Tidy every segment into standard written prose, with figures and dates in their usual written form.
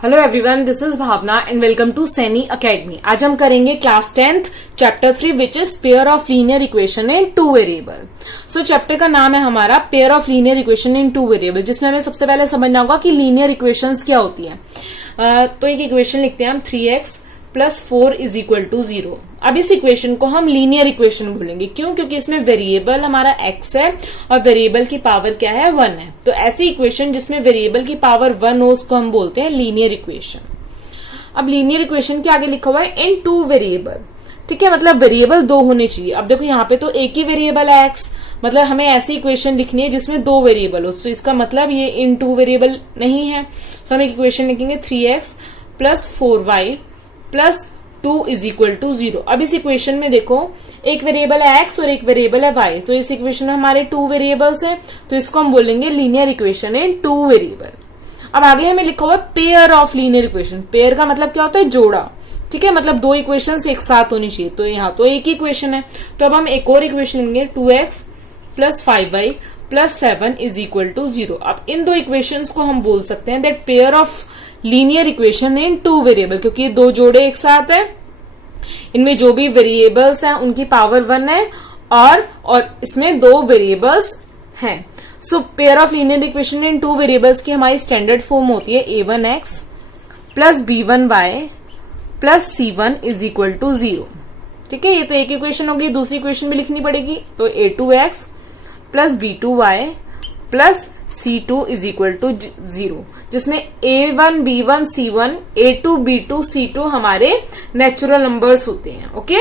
Hello everyone, this is Bhavana and welcome to Saini academy. आज हम करेंगे class 10th chapter 3 which is pair of linear equation in two variable. So chapter का नाम है हमारा pair of linear equation in two variable, जिसमें हमें सबसे पहले समझना होगा कि लीनियर इक्वेशंस क्या होती है। तो एक इक्वेशन लिखते हैं हम 3x + 4 = 0। अब इस इक्वेशन को हम लीनियर इक्वेशन बोलेंगे। क्यों? क्योंकि इसमें वेरिएबल हमारा x है और वेरिएबल की पावर क्या है, 1 है। तो ऐसी इक्वेशन जिसमें वेरिएबल की पावर 1 हो उसको हम बोलते हैं लीनियर इक्वेशन। अब लीनियर इक्वेशन के आगे लिखा हुआ है इन टू वेरिएबल। ठीक है, मतलब वेरिएबल 2 होने चाहिए। अब देखो यहाँ पे तो एक ही वेरिएबल है x, मतलब हमें ऐसी इक्वेशन लिखनी है जिसमें 2 वेरिएबल हो। तो इसका मतलब ये इन टू वेरिएबल नहीं है। तो हम एक इक्वेशन लिखेंगे 3x + 4y + 2 = 0। अब इस इक्वेशन में देखो एक वेरिएबल है x और एक वेरिएबल है y। तो इस इक्वेशन में हमारे 2 वेरिएबल्स हैं, तो इसको हम बोलेंगे लीनियर इक्वेशन इन 2 वेरिएबल। अब आगे हमें लिखा हुआ pair of linear equation. Pair का मतलब क्या होता है, जोड़ा। ठीक है, मतलब 2 इक्वेशंस एक साथ होनी चाहिए। तो यहाँ तो एक ही इक्वेशन है, तो अब हम एक और इक्वेशन लेंगे 2x + 5y + 7 = 0। अब इन 2 इक्वेशंस को हम बोल सकते हैं that pair of linear equation in 2 variable, क्योंकि ये 2 जोड़े एक साथ है। इनमें जो भी वेरिएबल्स हैं उनकी पावर 1 है और इसमें 2 वेरिएबल्स हैं। So pair of linear equation in 2 variables की हमारी स्टैंडर्ड फॉर्म होती है a1x + b1y + c1 = 0। ठीक है, ये तो एक इक्वेशन होगी। दूसरी इक्वेशन भी लिखनी पड़ेगी। तो a2x + b2y + c2 = 0, जिसमें a1 b1 c1 a2 b2 c2 हमारे नेचुरल नंबर्स होते हैं। Okay,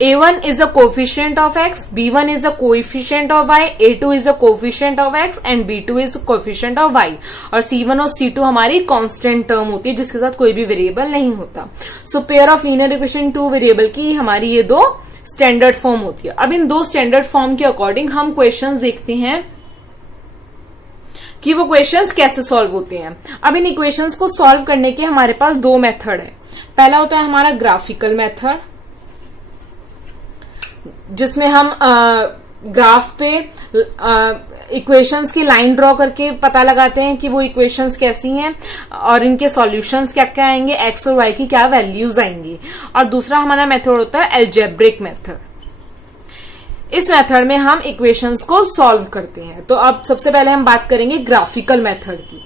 a1 is the coefficient of x, b1 is the coefficient of y, a2 is the coefficient of x and b2 is the coefficient of y। और c1 और c2 हमारी constant term होती है जिसके साथ कोई भी वेरिएबल नहीं होता। So pair of linear equation 2 variable की हमारी ये 2 स्टैंडर्ड फॉर्म होती है। अब इन 2 स्टैंडर्ड फॉर्म के अकॉर्डिंग हम क्वेश्चंस देखते हैं कि वो क्वेश्चंस कैसे सॉल्व होते हैं। अब इन इक्वेशंस को सॉल्व करने के हमारे पास 2 मेथड है। पहला होता है हमारा ग्राफिकल मेथड, जिसमें हम ग्राफ पे इक्वेशंस की लाइन ड्रॉ करके पता लगाते हैं कि वो इक्वेशंस कैसी हैं और इनके सॉल्यूशंस क्या क्या आएंगे, एक्स और वाई की क्या वैल्यूज आएंगी। और दूसरा हमारा मेथड होता है एल्जेब्रिक मेथड। इस मेथड में हम इक्वेशंस को सॉल्व करते हैं। तो अब सबसे पहले हम बात करेंगे ग्राफिकल मेथड की।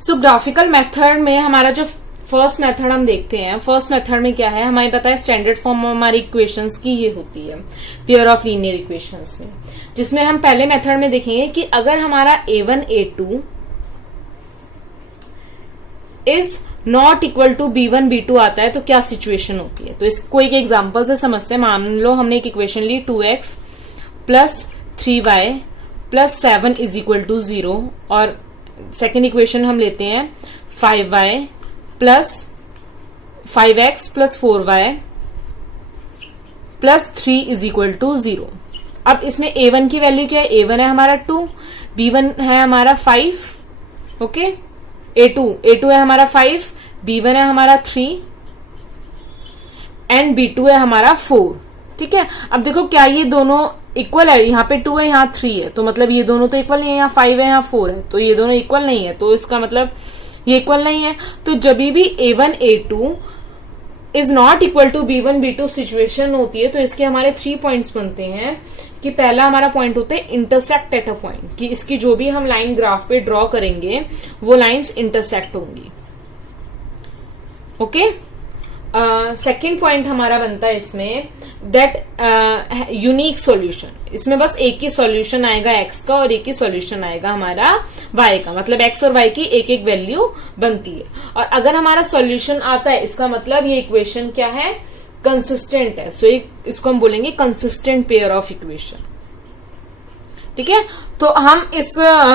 सो ग्राफिकल मेथड में हमारा जो फर्स्ट मेथड हम देखते हैं, फर्स्ट मेथड में क्या है, हमें पता है स्टैंडर्ड फॉर्म हमारी इक्वेशंस की ये होती है पेयर ऑफ लीनियर इक्वेशंस में, जिसमें हम पहले मेथड में देखेंगे कि अगर हमारा a1 a2 is not equal to b1 b2 आता है तो क्या सिचुएशन होती है। तो इसको एक एग्जांपल से समझते हैं। मान लो हमने एक इक्वेशन ली 2x + 3y + 7 = 0 और सेकेंड इक्वेशन हम लेते हैं 5x + 4y + 3 = 0। अब इसमें a1 की वैल्यू क्या है, a1 है हमारा 2, b1 है हमारा 5, ओके, a2 है हमारा 5, b1 है हमारा 3 एंड b2 है हमारा 4। ठीक है, अब देखो क्या ये दोनों इक्वल है, यहाँ पे 2 है यहाँ 3 है, तो मतलब ये दोनों तो इक्वल नहीं है। यहाँ 5 है यहाँ 4 है, तो ये दोनों इक्वल नहीं है, तो इसका मतलब ये इक्वल नहीं है। तो जब भी a1 a2 is not equal to b1 b2 situation होती है तो इसके हमारे 3 पॉइंट्स बनते हैं। कि पहला हमारा पॉइंट होता है इंटरसेक्ट एट अ पॉइंट, कि इसकी जो भी हम लाइन ग्राफ पे ड्रॉ करेंगे वो लाइंस इंटरसेक्ट होंगी। ओके, सेकेंड पॉइंट हमारा बनता है इसमें दैट यूनिक सॉल्यूशन। इसमें बस एक ही सॉल्यूशन आएगा x का और एक ही सॉल्यूशन आएगा हमारा y का, मतलब x और y की एक एक वैल्यू बनती है। और अगर हमारा सॉल्यूशन आता है इसका मतलब ये इक्वेशन क्या है, कंसिस्टेंट है। सो इसको हम बोलेंगे कंसिस्टेंट पेयर ऑफ इक्वेशन। ठीक है, तो हम इस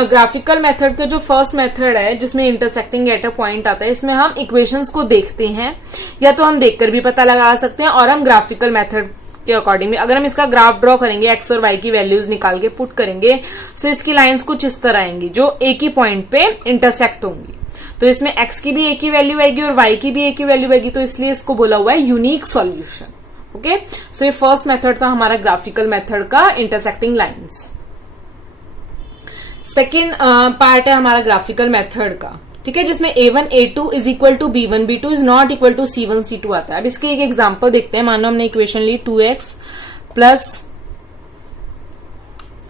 ग्राफिकल मेथड का जो फर्स्ट मेथड है जिसमें इंटरसेक्टिंग एट अ पॉइंट आता है, इसमें हम इक्वेशंस को देखते हैं, या तो हम देखकर भी पता लगा सकते हैं और हम ग्राफिकल मेथड के अकॉर्डिंग में अगर हम इसका ग्राफ ड्रॉ करेंगे, एक्स और वाई की वैल्यूज निकाल के पुट करेंगे, सो इसकी लाइंस कुछ इस तरह आएंगी जो एक ही पॉइंट पे इंटरसेक्ट होंगी। तो इसमें एक्स की भी एक ही वैल्यू आएगी और वाई की भी एक ही वैल्यू आएगी, तो इसलिए इसको बोला हुआ है यूनिक सॉल्यूशन। ओके, सो ये फर्स्ट मेथड था हमारा ग्राफिकल मेथड का इंटरसेक्टिंग लाइंस। सेकेंड पार्ट है हमारा ग्राफिकल मेथड का, ठीक है, जिसमें A1 A2 is equal to B1 B2 is not equal to C1 C2 आता है। अब इसकी एक एग्जांपल देखते हैं। मान लो हमने इक्वेशन ली 2x plus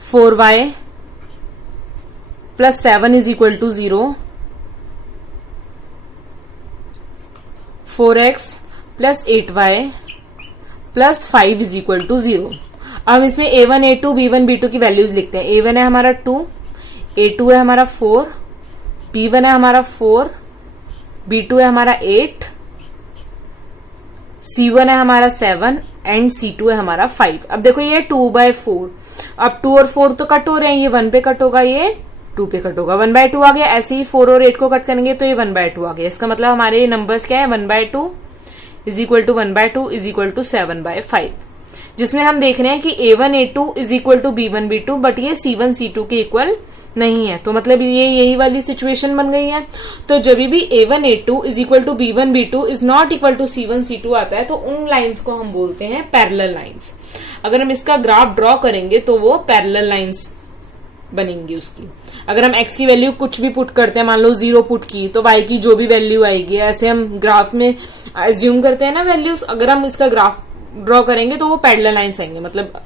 4y plus 7 is equal to 0, 4x plus 8y plus 5 is equal to 0। अब इसमें A1 A2 B1 B2 की वैल्यूज लिखते हैं। A1 है हमारा 2, A2 है हमारा 4, B1 है हमारा 4, B2 है हमारा 8, C1 है हमारा 7 एंड C2 है हमारा 5। अब देखो ये 2/4, अब 2 और 4 तो कट हो रहे हैं, ये 1 पे कट होगा, ये 2 पे कट होगा, 1/2 आ गया। ऐसे ही 4 और 8 को कट करेंगे तो ये 1/2 आ गया। इसका मतलब हमारे नंबर्स क्या है, 1/2 is equal to 1/2 is equal to 7/5, जिसमें हम देख रहे हैं कि A1 A2 is equal to B1 B2, but ये C1 C2 के इक्वल नहीं है। तो मतलब ये यही वाली सिचुएशन बन गई है। तो जब भी A1 A2 is equal to B1 B2 is not equal to C1 C2 आता है तो उन लाइंस को हम बोलते हैं पैरेलल लाइंस। अगर हम इसका ग्राफ ड्रॉ करेंगे तो वो पैरेलल लाइंस बनेंगी उसकी। अगर हम x की वैल्यू कुछ भी पुट करते हैं, मान लो 0 पुट की, तो y की जो भी वैल्यू आएगी, ऐसे हम ग्राफ में एज्यूम करते हैं ना वैल्यूज। अगर हम इसका ग्राफ ड्रॉ करेंगे तो वो पैरेलल लाइंस आएंगे, मतलब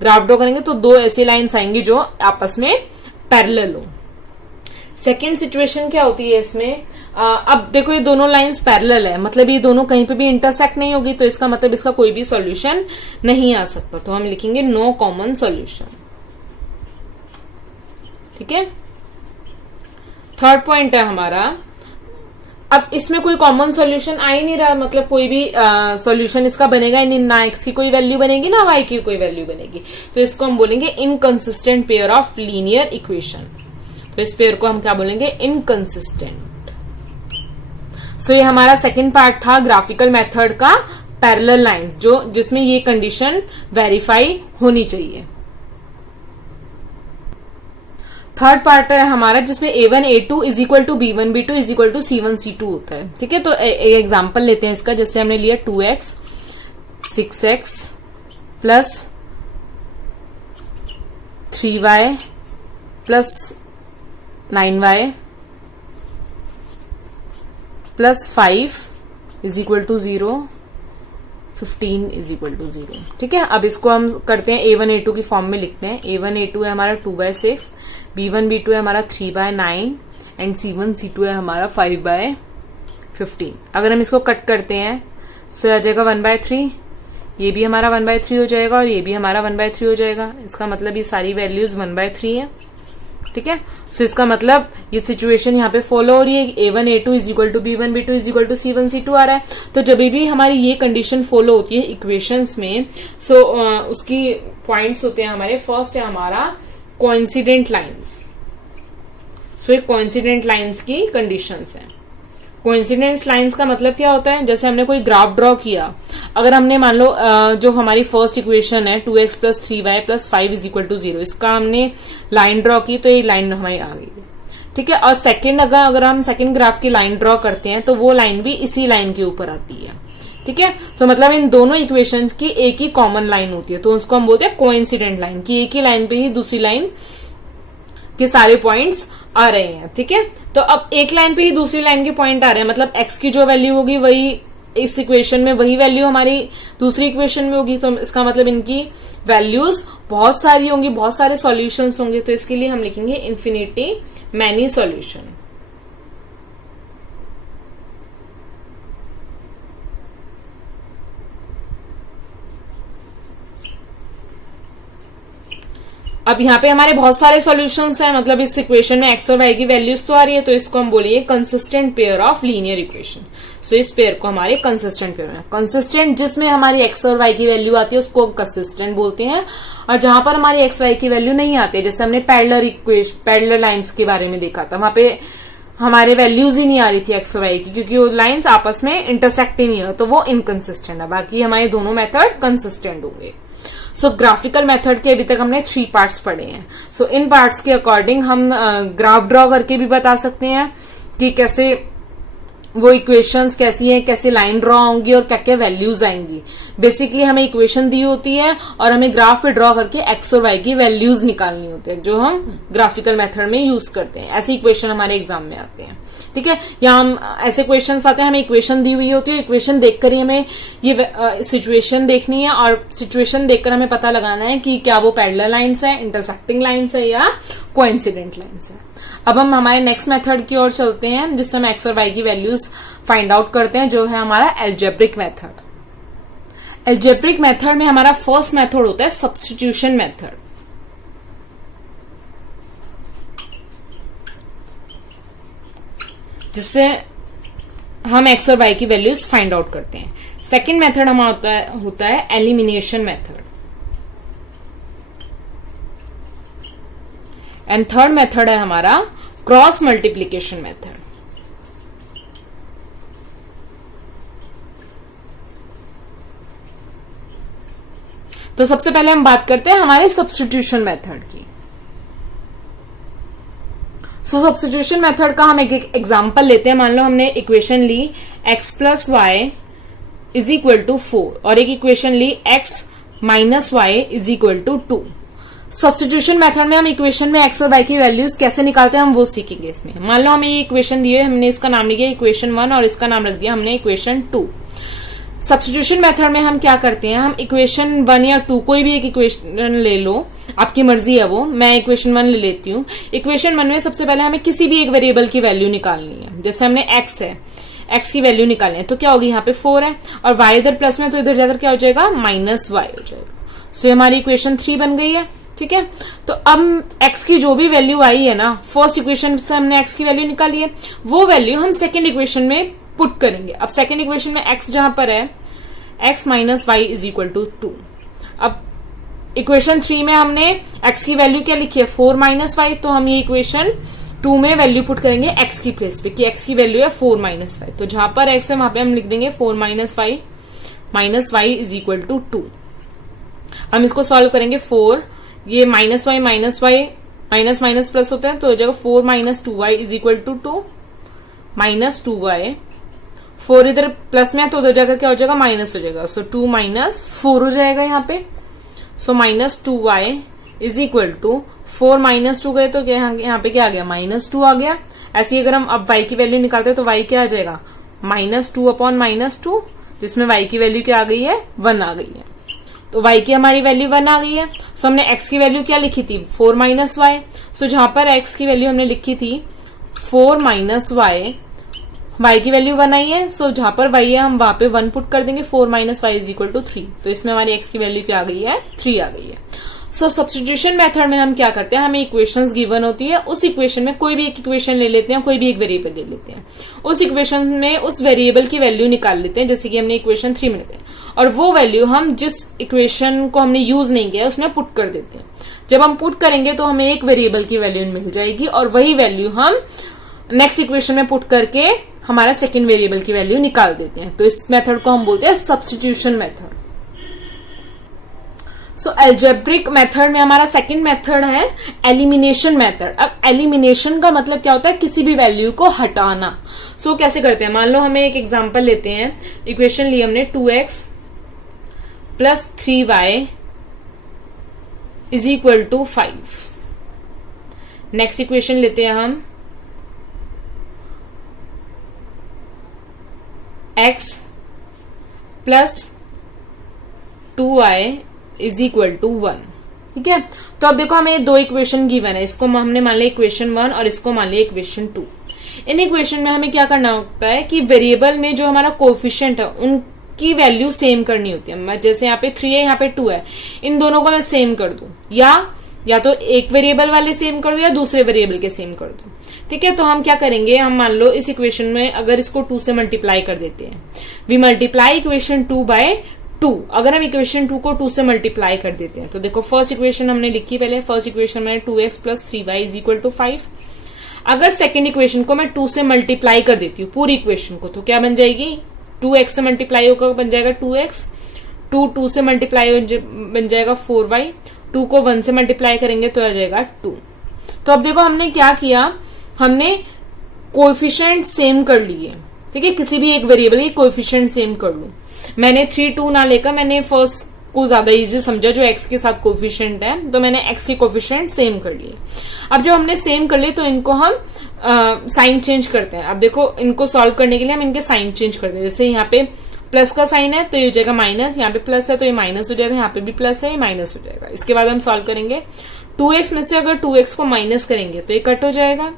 ग्राफ ड्रॉ करेंगे तो दो ऐसी लाइंस आएंगी जो आपस में पैरेलल हो। सेकेंड सिचुएशन क्या होती है इसमें, अब देखो ये दोनों लाइंस पैरेलल है, मतलब ये दोनों कहीं पे भी इंटरसेक्ट नहीं होगी, तो इसका मतलब इसका कोई भी सॉल्यूशन नहीं आ सकता। तो हम लिखेंगे नो कॉमन सॉल्यूशन, ठीक है। थर्ड पॉइंट है हमारा, अब इसमें कोई कॉमन सॉल्यूशन आ ही नहीं रहा, मतलब कोई भी सॉल्यूशन इसका बनेगा ही नहीं, ना एक्स की कोई वैल्यू बनेगी ना वाई की कोई वैल्यू बनेगी। तो इसको हम बोलेंगे inconsistent pair of linear equation. तो इस पेयर को हम क्या बोलेंगे, इनकंसिस्टेंट। सो ये हमारा सेकंड पार्ट था ग्राफिकल मेथड का, पैरेलल लाइंस, जो जिसमें ये कंडीशन वेरीफाई होनी चाहिए। थर्ड पार्ट है हमारा जिसमें A1 A2 is equal to B1 B2 is equal to C1 C2 होता है, ठीक है। तो एक एग्जांपल लेते हैं इसका, जैसे हमने लिया 2x 6x plus 3y plus 9y plus 5 is equal to 0, 15 is equal to 0, ठीक है। अब इसको हम करते हैं A1 A2 की फॉर्म में लिखते हैं। A1 A2 है हमारा 2/6, B1 B2 है हमारा 3/9 एंड C1 C2 है हमारा 5/15। अगर हम इसको कट करते हैं तो आ जाएगा 1/3, ये भी हमारा 1/3 हो जाएगा और ये भी हमारा 1/3 हो जाएगा। इसका मतलब ये सारी वैल्यूज 1/3 है, ठीक है। सो इसका मतलब ये सिचुएशन यहाँ पे फॉलो हो रही है, A1 A2 is equal to B1 B2 is equal to C1 C2 आ रहा है। तो जब भी हमारी ये कंडीशन फॉलो होती है इक्वेशंस में, सो उसकी पॉइंट्स होते हैं हमारे, फर्स्ट है हमारा कोइंसिडेंट लाइंस। सो ये कोइंसिडेंट लाइंस की कंडीशंस हैं। कोइंसिडेंस लाइंस का मतलब क्या होता है, जैसे हमने कोई ग्राफ ड्रॉ किया, अगर हमने मान लो जो हमारी फर्स्ट इक्वेशन है 2x plus 3y plus 5 is equal to 0, इसका हमने लाइन ड्रॉ की तो ये लाइन हमारी आ गई, ठीक है। और सेकंड अगर हम सेकंड ग्राफ की लाइन ड्रॉ करते हैं तो वो लाइन भी इसी लाइन के ऊपर आती है, ठीक है। तो मतलब इन दोनों इक्वेशंस की एक ही कॉमन लाइन होती है, तो उसको हम बोलते हैं कोइंसिडेंट लाइन, की एक ही लाइन पे ही दूसरी लाइन के सारे पॉइंट्स आ रहे हैं, ठीक है। तो अब एक लाइन पे ही दूसरी लाइन के पॉइंट आ रहे हैं, मतलब x की जो वैल्यू होगी वही इस इक्वेशन में, वही वैल्यू हमारी दूसरी इक्वेशन में होगी। तो इसका मतलब इनकी वैल्यूज बहुत सारी होंगी, बहुत सारे सॉल्यूशंस होंगे। तो इसके लिए हम लिखेंगे इन्फिनिटी मैनी सॉल्यूशन। अब यहाँ पे हमारे बहुत सारे सॉल्यूशंस हैं, मतलब इस इक्वेशन में x और y की वैल्यूज तो आ रही है, तो इसको हम बोलेंगे consistent pair of linear equation. So इस पेयर को हमारे कंसिस्टेंट पेयर है। कंसिस्टेंट जिसमें हमारी x और y की वैल्यू आती है उसको हम कंसिस्टेंट बोलते हैं, और जहां पर हमारी x y की वैल्यू नहीं आती है, जैसे हमने पैरेलल लाइंस के बारे में देखा था, वहां पे हमारे वैल्यूज ही नहीं आ रही थी x और y की, क्योंकि वो लाइंस आपस में इंटरसेक्ट ही नहीं है, तो वो इनकंसिस्टेंट है। बाकी हमारे दोनों मेथड कंसिस्टेंट होंगे। सो ग्राफिकल मेथड के अभी तक हमने 3 पार्ट्स पढ़े हैं। सो इन पार्ट्स के अकॉर्डिंग हम ग्राफ ड्रॉ करके भी बता सकते हैं कि कैसे वो इक्वेशंस कैसी है, कैसे लाइन ड्रॉ होंगी और क्या क्या वैल्यूज आएंगी। बेसिकली हमें इक्वेशन दी होती है और हमें ग्राफ पे ड्रॉ करके एक्स और वाई की वैल्यूज निकालनी होती है, जो हम ग्राफिकल मेथड में यूज करते हैं। ऐसे इक्वेशन हमारे एग्जाम में आते हैं, ठीक है। यहाँ हम ऐसे क्वेश्चन आते हैं, हमें इक्वेशन दी हुई होती है, इक्वेशन देखकर ही हमें ये सिचुएशन देखनी है और सिचुएशन देखकर हमें पता लगाना है कि क्या वो पैरेलल लाइंस है, इंटरसेक्टिंग लाइंस है या कोइंसिडेंट लाइंस है। अब हम हमारे नेक्स्ट मेथड की ओर चलते हैं, जिससे हम एक्स और वाई की वैल्यूज फाइंड आउट करते हैं, जो है हमारा एल्जेब्रिक मेथड। एल्जेब्रिक मेथड में हमारा फर्स्ट मेथड होता है सब्स्टिट्यूशन मेथड, जिससे हम एक्स और वाई की वैल्यूज फाइंड आउट करते हैं। सेकेंड मेथड हमारा होता है elimination method, and third method है हमारा क्रॉस मल्टीप्लीकेशन मेथड। तो सबसे पहले हम बात करते हैं हमारे सब्स्टिट्यूशन मेथड की। सब्स्टिट्यूशन मेथड का हम एक एग्जांपल लेते हैं। मान लो हमने इक्वेशन ली x plus y is equal to 4 और एक इक्वेशन ली x minus y is equal to 2। Substitution method में हम इक्वेशन में x और y की वैल्यूज कैसे निकालते हैं हम वो सीखेंगे इसमें। मान लो हमें ये इक्वेशन दी है, हमने इसका नाम लिया इक्वेशन 1 और इसका नाम रख दिया हमने इक्वेशन 2। सब्स्टिट्यूशन मेथड में हम क्या करते हैं, हम इक्वेशन 1 या 2 कोई भी एक इक्वेशन ले लो, आपकी मर्जी है वो। मैं इक्वेशन 1 ले लेती हूँ। इक्वेशन 1 में सबसे पहले हमें किसी भी एक वेरिएबल की वैल्यू निकालनी है। जैसे हमने x है, x की वैल्यू निकालनी है, तो क्या होगी, यहाँ पे 4 है और y इधर प्लस में, तो इधर जाकर क्या हो जाएगा, माइनस y हो जाएगा। सो हमारी इक्वेशन 3 बन गई है, ठीक है। तो अब x की जो भी वैल्यू आई है ना, फर्स्ट इक्वेशन से हमने x की वैल्यू निकाली है, वो वैल्यू हम सेकेंड इक्वेशन में पुट करेंगे। अब सेकेंड इक्वेशन में x जहां पर है, x minus y is equal to 2। अब इक्वेशन 3 में हमने x की वैल्यू क्या लिखी है, 4 माइनस वाई, तो हम ये इक्वेशन 2 में वैल्यू पुट करेंगे x की प्लेस पे कि x की वैल्यू है 4 माइनस वाई। तो जहां पर x है वहां पे हम लिख देंगे 4 minus y is equal to 2। हम इसको सॉल्व करेंगे। 4 ये minus y minus minus plus होता है, तो हो जाएगा 4 minus 2y is equal to 2 minus 2y। 4 इधर प्लस में है तो उधर जाकर क्या हो जाएगा, माइनस हो जाएगा। सो 2 माइनस 4 हो जाएगा यहाँ पे। So minus 2y is equal to 4 minus 2 गए तो यहाँ पे क्या आ गया, माइनस 2 आ गया। ऐसे ही अगर हम अब y की वैल्यू निकालते हैं तो y क्या आ जाएगा, माइनस 2 अपॉन माइनस 2, जिसमें y की वैल्यू क्या आ गई है, 1 आ गई है। तो y की हमारी वैल्यू 1 आ गई है। सो हमने x की वैल्यू क्या लिखी थी, 4 माइनस वाई। सो जहां पर x की वैल्यू हमने लिखी थी 4 माइनस वाई, y की वैल्यू 1 आई है। सो जहां पर y है हम वहां पे 1 पुट कर देंगे। 4 minus y is equal to 3। तो इसमें हमारी x की वैल्यू क्या आ गई है, 3 आ गई है। सो सब्स्टिट्यूशन मेथड में हम क्या करते हैं, हमें इक्वेशंस गिवन होती है, उस इक्वेशन में कोई भी एक इक्वेशन ले लेते हैं, कोई भी एक वेरिएबल ले लेते हैं, उस इक्वेशन में उस वेरिएबल की वैल्यू निकाल लेते हैं। जैसे कि हमने इक्वेशन 3 में लेते हैं और वो वैल्यू हम जिस इक्वेशन को हमने यूज नहीं किया उसमें पुट कर देते हैं। जब हम पुट करेंगे तो हमें एक वेरिएबल की वैल्यू मिल जाएगी और वही वैल्यू हम नेक्स्ट इक्वेशन में पुट करके हमारा सेकेंड वेरिएबल की वैल्यू निकाल देते हैं। तो इस मेथड को हम बोलते हैं सब्स्टिट्यूशन मेथड। सो एल्जेब्रिक मेथड में हमारा सेकंड मेथड है एलिमिनेशन मेथड। अब एलिमिनेशन का मतलब क्या होता है, किसी भी वैल्यू को हटाना। सो कैसे करते हैं, मान लो हमें एक एग्जांपल लेते हैं। इक्वेशन ली हमने 2x plus 3y is equal to 5। Next equation लेते हैं हम x plus 2y is equal to 1। ठीक है, तो अब देखो हमें दो इक्वेशन गिवन है, इसको हमने मान लिया इक्वेशन 1 और इसको मान लिया इक्वेशन 2। इन इक्वेशन में हमें क्या करना होता है कि वेरिएबल में जो हमारा कोएफिशिएंट है उनकी वैल्यू सेम करनी होती है। जैसे यहाँ पे 3 है, यहाँ पे 2 है, इन दोनों को मैं सेम कर दूं, या तो एक वेरिएबल वाले सेम कर दो या दूसरे वेरिएबल के सेम कर दो। ठीक है, तो हम क्या करेंगे, हम मान लो इस इक्वेशन में अगर इसको 2 से मल्टीप्लाई कर देते हैं, वी मल्टीप्लाई इक्वेशन 2 बाय 2। अगर हम इक्वेशन 2 को 2 से मल्टीप्लाई कर देते हैं तो देखो फर्स्ट इक्वेशन हमने लिखी, पहले फर्स्ट इक्वेशन में 2x plus 3y is equal to 5। अगर सेकेंड इक्वेशन को मैं 2 से मल्टीप्लाई कर देती हूँ पूरी इक्वेशन को, तो क्या बन जाएगी, 2x से मल्टीप्लाई होकर बन जाएगा 2x, 2 से मल्टीप्लाई बन जाएगा 4y, 2 को 1 से मल्टीप्लाई करेंगे तो आ जाएगा 2। तो अब देखो हमने क्या किया, हमने कोएफिशिएंट सेम कर लिए। ठीक है, किसी भी एक वेरिएबल की कोएफिशिएंट सेम कर लूं। मैंने 3 2 ना लेकर मैंने फर्स्ट को ज्यादा इजी समझा जो x के साथ कोएफिशिएंट है, तो मैंने x के कोएफिशिएंट सेम कर लिए। अब जब हमने सेम कर लिए तो इनको हम साइन चेंज करते हैं। अब देखो इनको सॉल्व करने के लिए हम इनके साइन चेंज करते हैं। जैसे यहाँ पे प्लस का साइन है तो ये हो जाएगा माइनस, यहाँ पे प्लस है तो ये माइनस हो जाएगा, यहाँ पे भी प्लस है ये माइनस हो जाएगा। इसके बाद हम सॉल्व करेंगे। 2x में से अगर 2x को माइनस करेंगे तो ये कट हो जाएगा।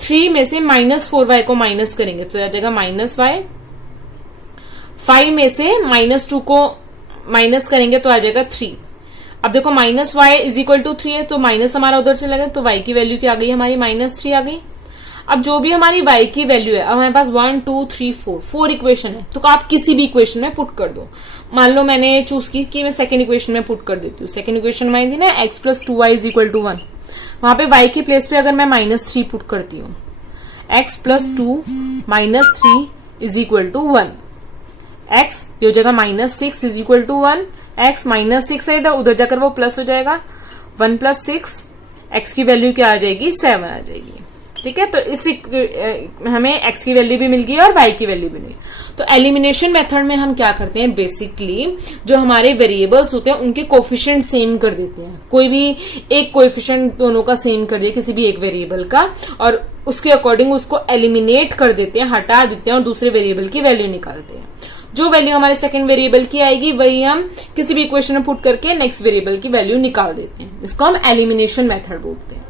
3 में से -4y को माइनस करेंगे तो आ जाएगा -y। 5 में से -2 को माइनस करेंगे तो आ जाएगा 3। अब देखो -y इज इक्वल टू 3 है तो माइनस हमारा उधर चला गया, तो y की वैल्यू क्या आ गई हमारी -3 आ गई। अब जो भी हमारी y की वैल्यू है, अब हमारे पास 1 2 3 4 इक्वेशन है, तो आप किसी भी इक्वेशन में पुट कर दो। मान लो मैंने चूज की कि मैं सेकंड इक्वेशन में पुट कर देती हूँ। सेकंड इक्वेशन में थी ना x + 2y = 1, वहां पे y की प्लेस पे अगर मैं -3 पुट करती हूँ, x + 2 - 3 = 1, x ये हो जाएगा -6 = 1, x -6 है इधर, उधर जाकर वो प्लस हो जाएगा। 1 + 6 x की वैल्यू क्या आ जाएगी 7 आ जाएगी। ठीक है, तो इस हमें x की वैल्यू भी मिल गई और y की वैल्यू भी मिल गई। तो एलिमिनेशन मेथड में हम क्या करते हैं, बेसिकली जो हमारे वेरिएबल्स होते हैं उनके कोएफिशिएंट सेम कर देते हैं। कोई भी एक कोएफिशिएंट दोनों का सेम कर दिया किसी भी एक वेरिएबल का, और उसके अकॉर्डिंग उसको एलिमिनेट कर देते हैं, हटा देते हैं और दूसरे वेरिएबल की वैल्यू निकालते हैं। जो वैल्यू हमारे सेकंड वेरिएबल की आएगी वही हम किसी भी इक्वेशन में पुट करके नेक्स्ट वेरिएबल की वैल्यू निकाल देते हैं। इसको हम एलिमिनेशन मेथड बोलते हैं।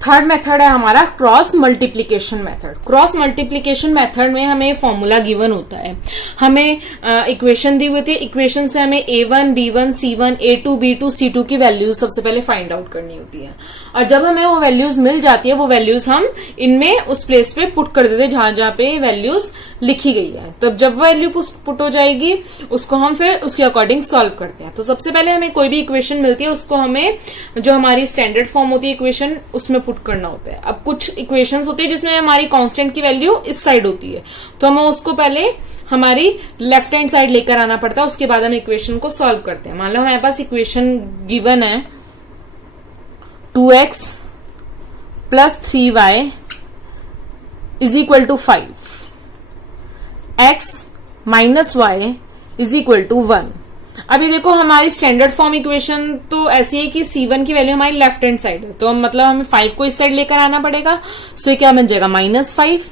थर्ड मेथड है हमारा cross multiplication method. Cross multiplication method में हमें फॉर्मूला गिवन होता है, हमें इक्वेशन दी हुई थी, इक्वेशन से हमें a1 b1 c1 a2 b2 c2 की वैल्यूज सबसे पहले फाइंड आउट करनी होती है। और जब हमें वो वैल्यूज मिल जाती है, वो वैल्यूज हम इनमें उस प्लेस पे पुट कर देते हैं जहां जहां पे वैल्यूज लिखी गई है। तब जब वैल्यू पुट हो जाएगी उसको हम फिर उसके अकॉर्डिंग सॉल्व करते हैं। तो सबसे पहले हमें कोई भी इक्वेशन मिलती है उसको हमें जो हमारी स्टैंडर्ड फॉर्म होती है इक्वेशन उसमें पुट करना होता है। अब कुछ इक्वेशंस होती है जिसमें हमारी कांस्टेंट की वैल्यू इस साइड होती है, तो हमें उसको पहले हमारी लेफ्ट हैंड साइड लेकर आना पड़ता है, उसके बाद हम इक्वेशन को सॉल्व करते हैं। मान लो हमारे पास इक्वेशन गिवन है 2x + 3y = 5, x - y = 1। अभी देखो हमारी स्टैंडर्ड फॉर्म इक्वेशन तो ऐसी है कि c1 की वैल्यू हमारी लेफ्ट हैंड साइड है, तो मतलब हमें 5 को इस साइड लेकर आना पड़ेगा। सो ये क्या बन जाएगा -5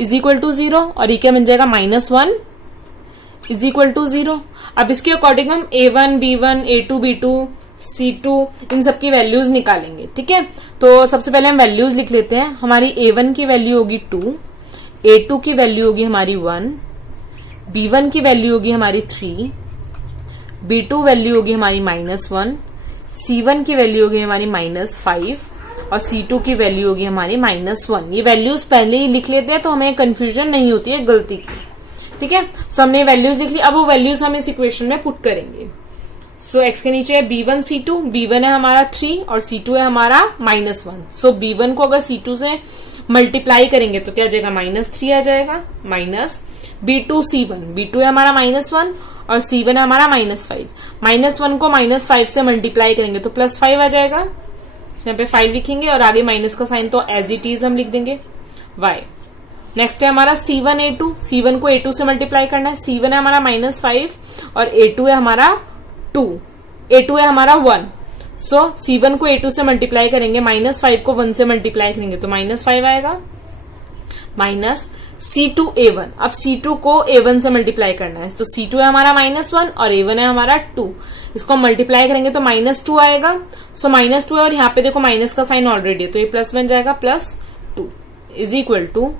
= 0, और ये क्या बन जाएगा -1 = 0। अब इसके अकॉर्डिंग हम a1 b1 a2 b2 c2 इन सब की वैल्यूज निकालेंगे। ठीक है, तो सबसे पहले हम वैल्यूज लिख लेते हैं। हमारी a1 की वैल्यू होगी 2, a2 की वैल्यू होगी हमारी 1, b1 की वैल्यू होगी हमारी 3, b2 वैल्यू होगी हमारी -1, c1 की वैल्यू होगी हमारी -5 और c2 की वैल्यू होगी हमारी -1। ये वैल्यूज पहले ही लिख लेते हैं तो हमें कंफ्यूजन नहीं होती है गलती की। ठीक है, सो हमने वैल्यूज लिख ली। अब वो वैल्यूज हम इस इक्वेशन में पुट करेंगे। सो x के नीचे है b1 c2, b1 है हमारा 3 और c2 है हमारा -1। सो b1 को अगर c2 से मल्टीप्लाई करेंगे तो क्या आ जाएगा -3 आ जाएगा, माइनस b2 c1, b2 है हमारा -1 और c1 है हमारा -5। -1 को -5 से मल्टीप्लाई करेंगे तो +5 आ जाएगा। यहाँ पे 5 लिखेंगे और आगे माइनस का साइन तो एज इट इज हम लिख देंगे y। नेक्स्ट है हमारा c1 a2, c1 को a2 से मल्टीप्लाई करना है। c1 है हमारा -5 और a2 है हमारा 2, a2 है हमारा 1। सो c1 को a2 से मल्टीप्लाई करेंगे, -5 को 1 से मल्टीप्लाई करेंगे तो -5 आएगा, माइनस c2 a1। अब c2 को a1 से मल्टीप्लाई करना है, तो c2 है हमारा -1 और a1 है हमारा 2। इसको मल्टीप्लाई करेंगे तो -2 आएगा। सो -2 है और यहाँ पे देखो माइनस का साइन ऑलरेडी है तो ये प्लस बन जाएगा, +2 =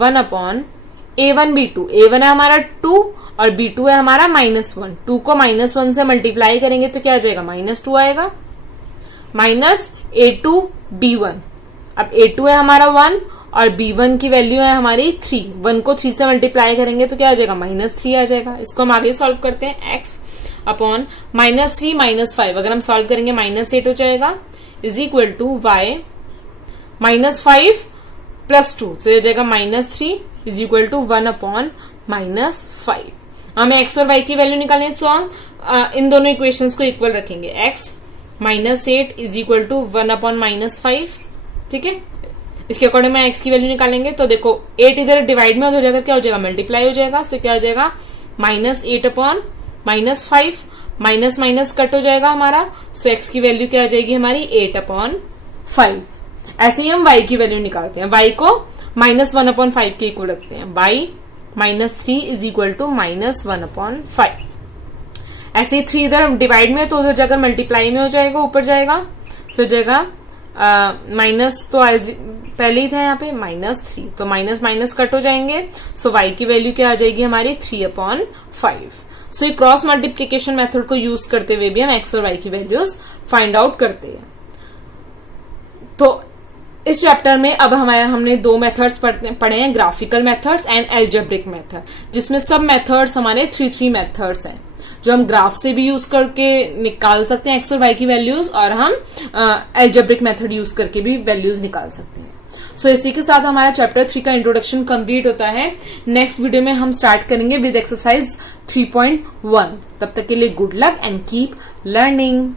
1/a1 b2। a1 है हमारा 2 और b2 है हमारा -1। 2 को -1 से मल्टीप्लाई करेंगे तो क्या आ जाएगा, -2 आएगा, माइनस a2 b1। अब a2 है हमारा 1 और b1 की वैल्यू है हमारी 3। 1 को 3 से मल्टीप्लाई करेंगे तो क्या आ जाएगा, -3 आ जाएगा। इसको हम आगे सॉल्व करते हैं। x अपॉन -3 -5 अगर हम सॉल्व करेंगे -8 हो जाएगा, = y -5 +2 तो ये जाएगा -3 = 1/-5। हमें x और y की वैल्यू निकालनी है, तो हम इन दोनों इक्वेशंस को इक्वल रखेंगे। x -8 = 1/-5। ठीक है, इसके अकॉर्डिंग में x की वैल्यू निकालेंगे तो देखो 8 इधर डिवाइड में हो जाएगा, क्या हो जाएगा मल्टीप्लाई हो जाएगा। सो क्या हो जाएगा -8 अपॉन -5, माइनस माइनस कट हो जाएगा हमारा। सो x की वैल्यू क्या आ जाएगी हमारी 8 अपॉन 5। ऐसे ही हम y की वैल्यू निकालते हैं, y को -1 अपॉन 5 के इक्वल रखते हैं, y -3 is equal to -1 upon 5। ऐसे ही 3 इधर डिवाइड में तो उधर जाकर मल्टीप्लाई में हो जाएगा, ऊपर जाएगा। सो जाएगा माइनस तो पहले ही था यहाँ पे -3, तो माइनस माइनस कट हो जाएंगे। सो y की वैल्यू क्या आ जाएगी हमारी 3 अपॉन 5। सो ये क्रॉस मल्टीप्लीकेशन मेथड को यूज करते हुए भी हम x और y की वैल्यूज फाइंड आउट करते हैं। तो इस चैप्टर में अब हमने 2 मेथड्स पढ़े हैं, graphical methods and algebraic method, जिसमें सब मेथड्स हमारे 3 मेथड्स हैं जो हम ग्राफ से भी यूज करके निकाल सकते हैं x और y की वैल्यूज, और हम एल्जेब्रिक मेथड यूज करके भी वैल्यूज निकाल सकते हैं। सो इसी के साथ हमारा चैप्टर 3 का इंट्रोडक्शन कंप्लीट होता है। नेक्स्ट वीडियो में हम स्टार्ट करेंगे विद एक्सरसाइज 3.1। तब तक के लिए good luck and keep learning.